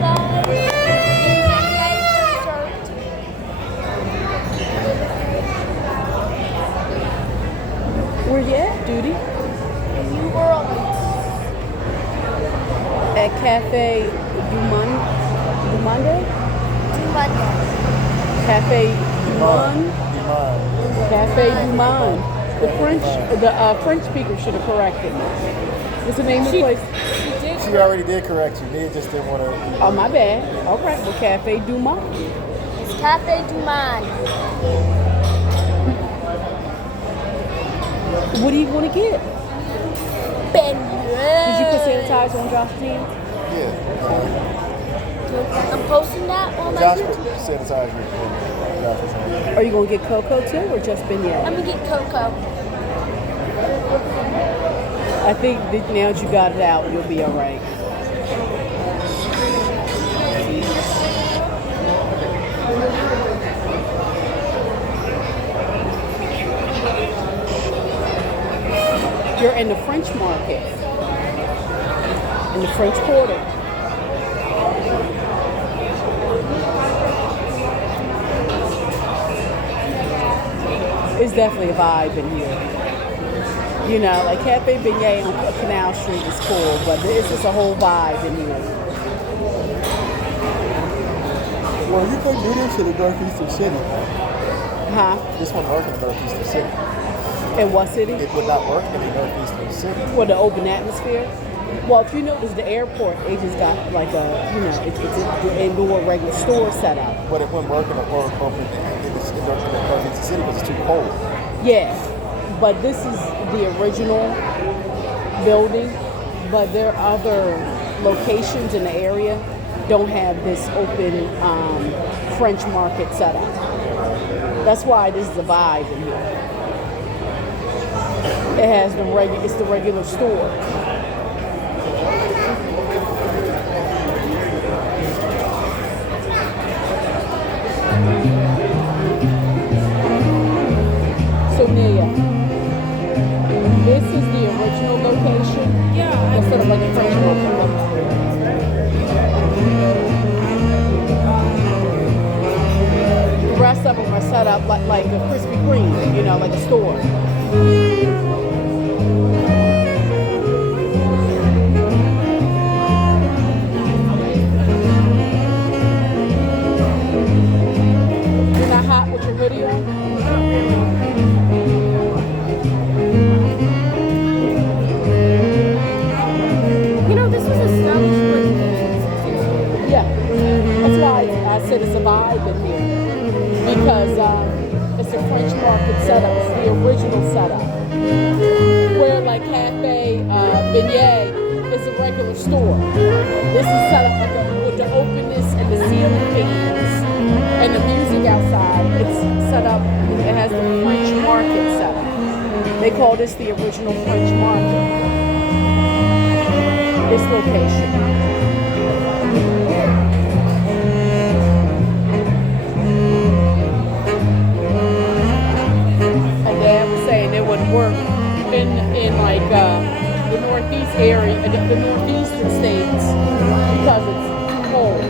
guys. Where you at, Duty? New Orleans. At Cafe Dumont? Monday. Cafe Dumont? Cafe Dumont. The French speaker should have corrected me. What's the name of the place? She already did correct you. Nia just didn't want to. Oh, my bad. All right. Well, Cafe Dumont. It's Cafe Dumont. What do you want to get? Beignets. Did you put sanitizer on Josh's hands? Yeah. I'm posting that on my Josh YouTube. sanitizer. Josh's hand. Are you going to get cocoa too or just beignet? I'm going to get cocoa. I think that now that you got it out, you'll be all right. You're in the French market, in the French Quarter. It's definitely a vibe in here. You know, like Cafe Beignet on Canal Street is cool, but it's just a whole vibe in here. Well, you can't do this in the northeastern city. Huh? This won't work in the northeastern city. In what city? It would not work in the northeastern city. For the open atmosphere? Well, if you notice the airport, they just got like a, you know, it's an indoor regular store set up. But it wouldn't work in the northeastern city because it's too cold. Yeah, but this is the original building, but there are other locations in the area don't have this open French market set up. That's why this is a vibe in here. It has it's the regular store. So Nia, this is the original location. Yeah. Instead of like a French market. The rest of them are set up like a Krispy Kreme, you know, like a store. You're not hot with your hoodie on? I said it's a vibe in here because it's a French market setup. It's the original setup. Where like Cafe Beignet is a regular store. This is set up with the openness and the ceiling fans and the music outside. It's set up. It has the French market setup. They call this the original French market. This location. Work in like the northeast area, the northeastern states because it's too cold.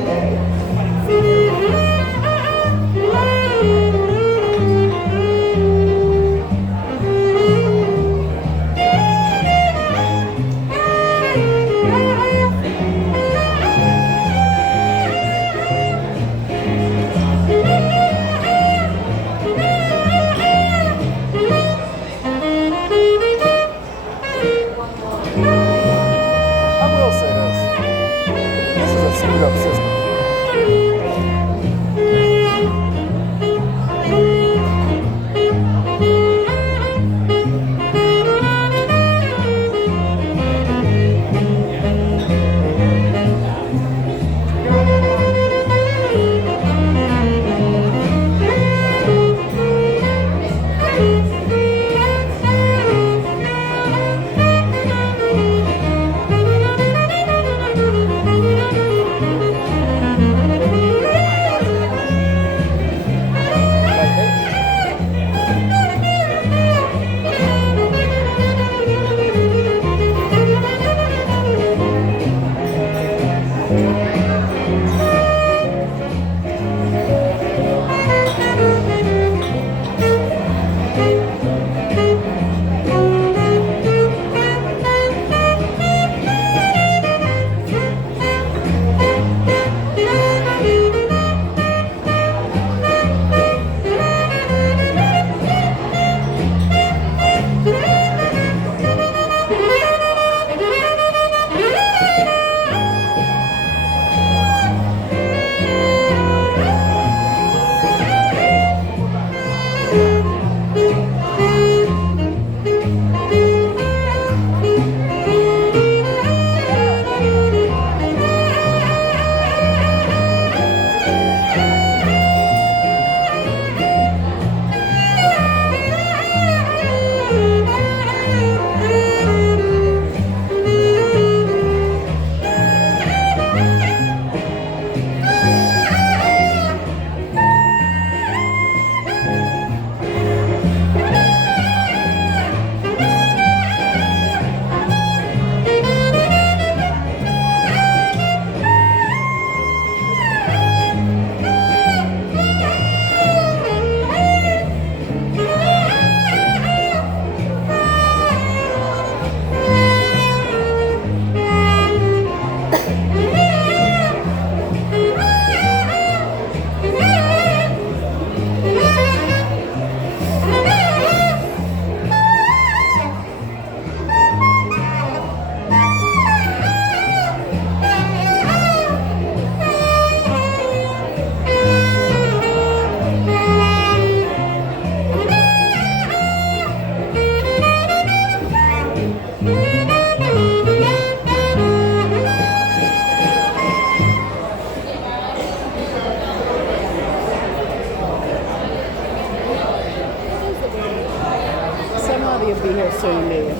somebody will be here soon there.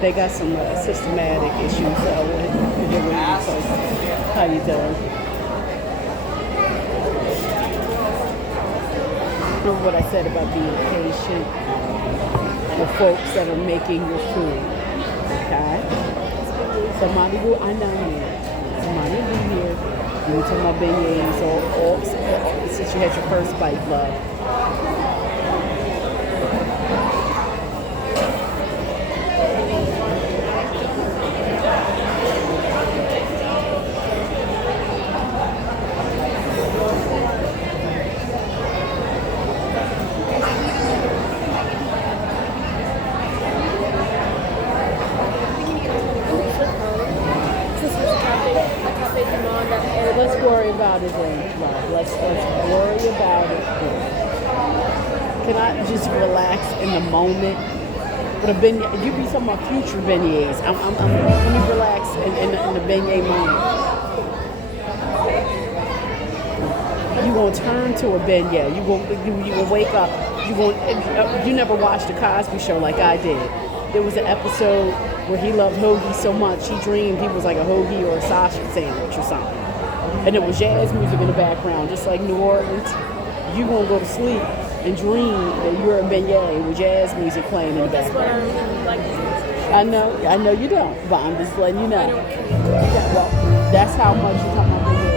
They got some systematic issues with you. So, how you doing? Remember what I said about being patient with folks that are making your food. Okay? Somebody will, I know you. Somebody will be here. You talking about beignets or since you had your first bite, love. Let's worry about it then, love. Let's worry about it then. Can I just relax in the moment? But a beignet, you be talking about future beignets. Let me relax in the beignet moment. You gonna turn to a beignet. You gonna wake up. You never watched the Cosby Show like I did. There was an episode where he loved hoagie so much he dreamed he was like a hoagie or a sausage sandwich or something. And there was jazz music in the background, just like New Orleans. You gonna go to sleep and dream that you're a beignet with jazz music playing in the background. I know you don't, but I'm just letting you know. Well, that's how much you're talking about beignets.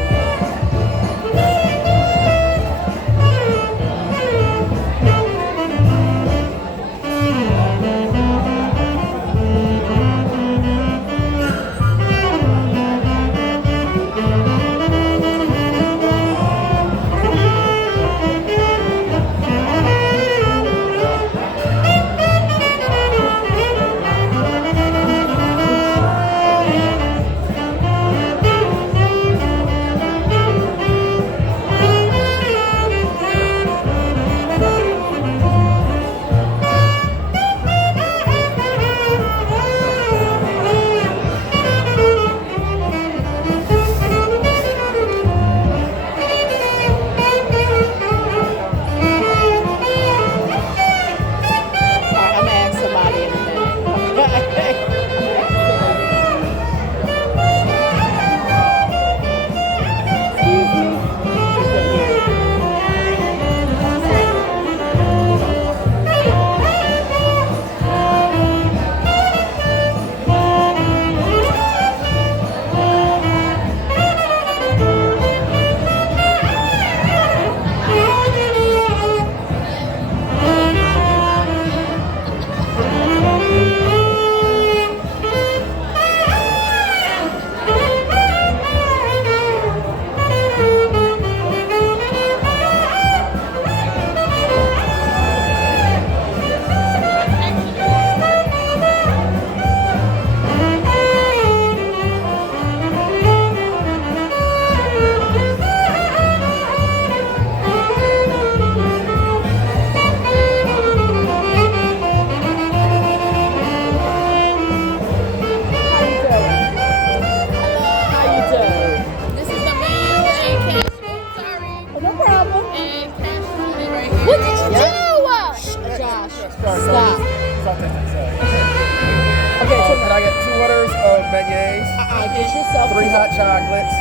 Can I get 2 orders of beignets? Get yourself 3 hot chocolates.